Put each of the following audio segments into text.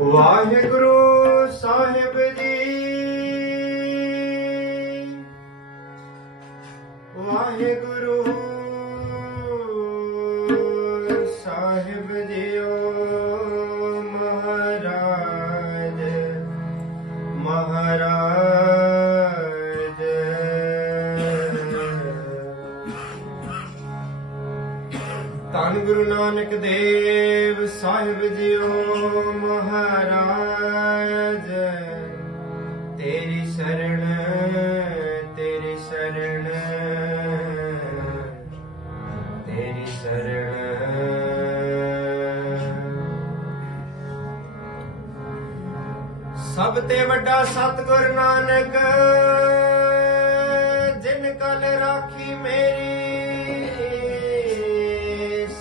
ਵਾਹਿਗੁਰੂ ਸਾਹਿਬ ਜੀ ਧੰਨ ਗੁਰੂ ਨਾਨਕ ਦੇਵ ਸਾਹਿਬ ਜੀਓ ਮਹਾਰਾਜ। ਤੇਰੀ ਸ਼ਰਣ ਤੇਰੀ ਸ਼ਰਣ ਤੇਰੀ ਸ਼ਰਣ ਸਭ ਤੇ ਵੱਡਾ ਸਤਿਗੁਰ ਨਾਨਕ, ਜਿਨ ਕਲ ਰਾਖੀ ਮੇਰੀ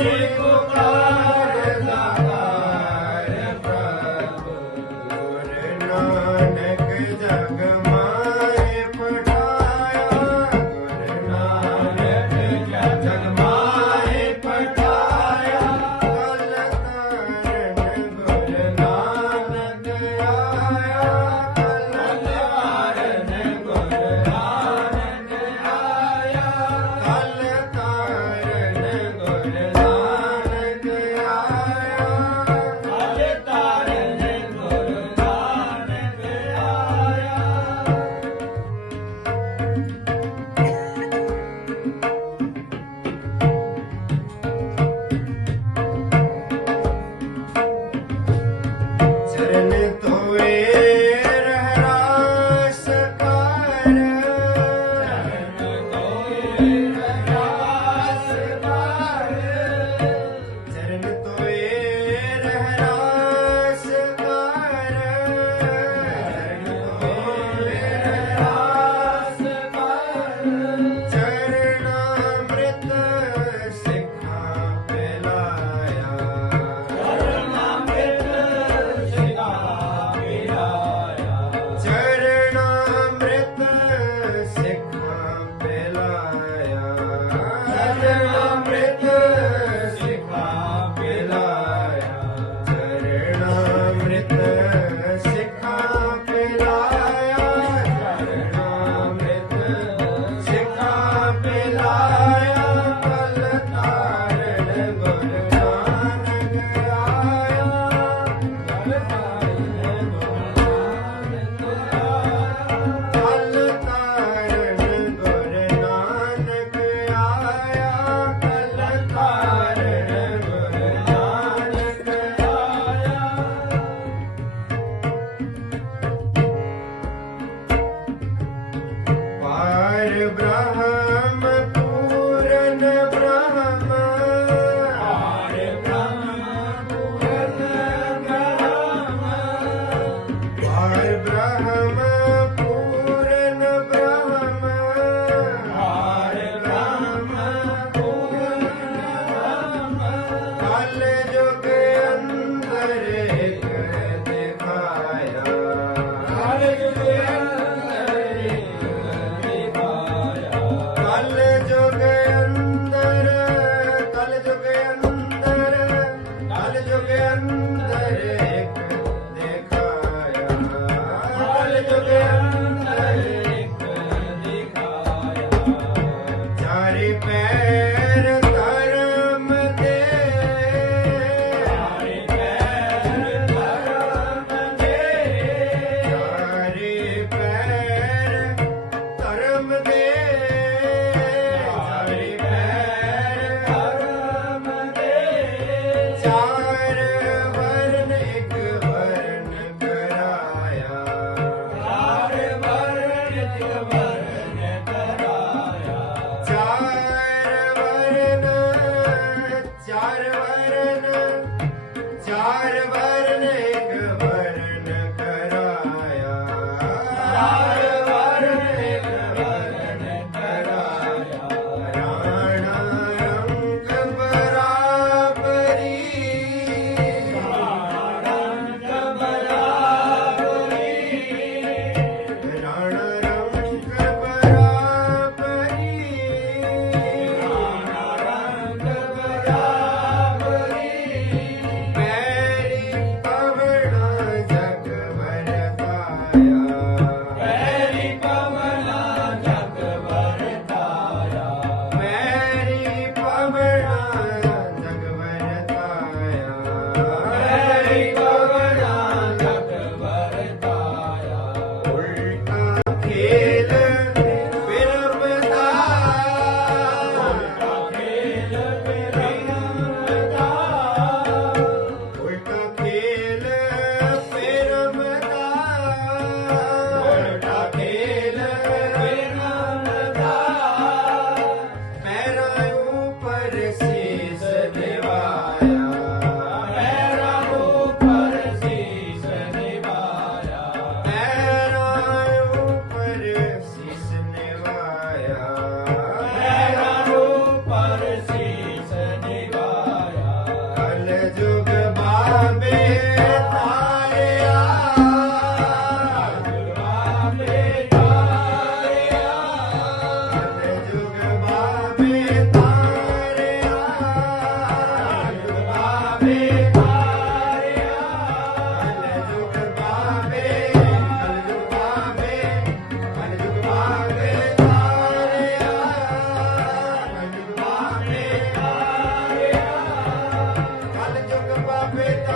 Siku हरि पैर Baba Peta.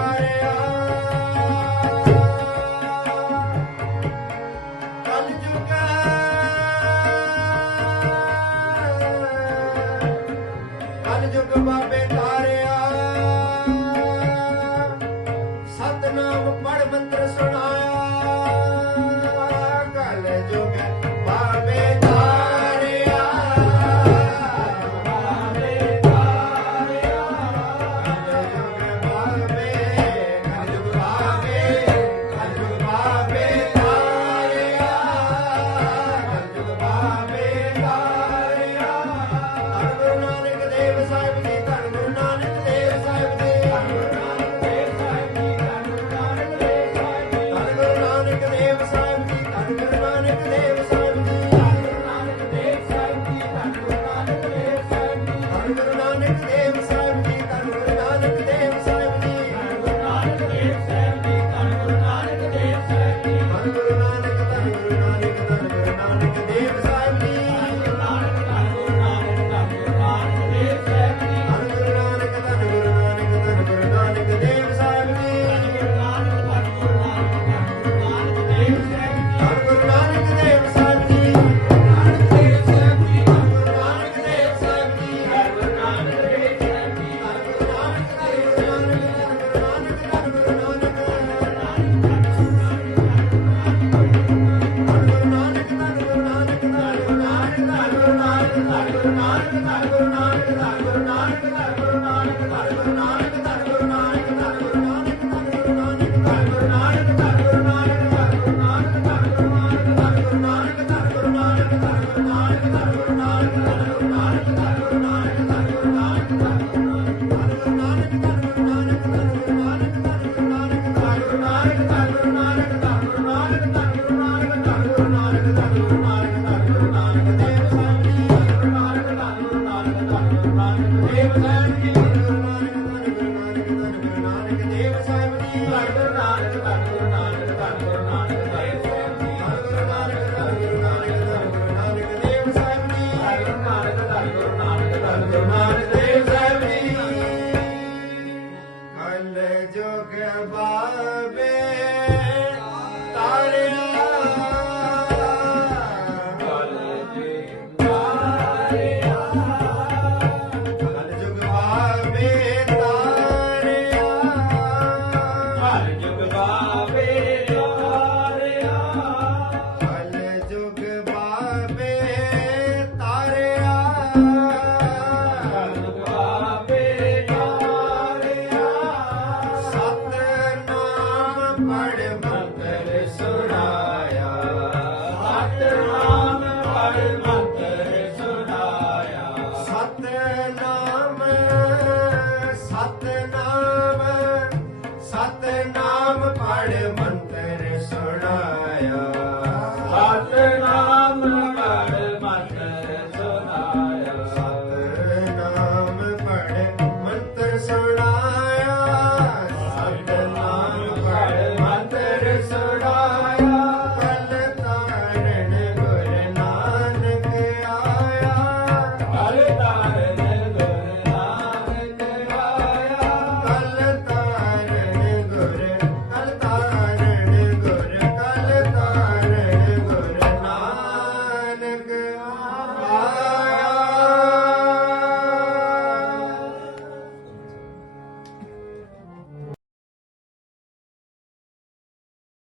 Yeah.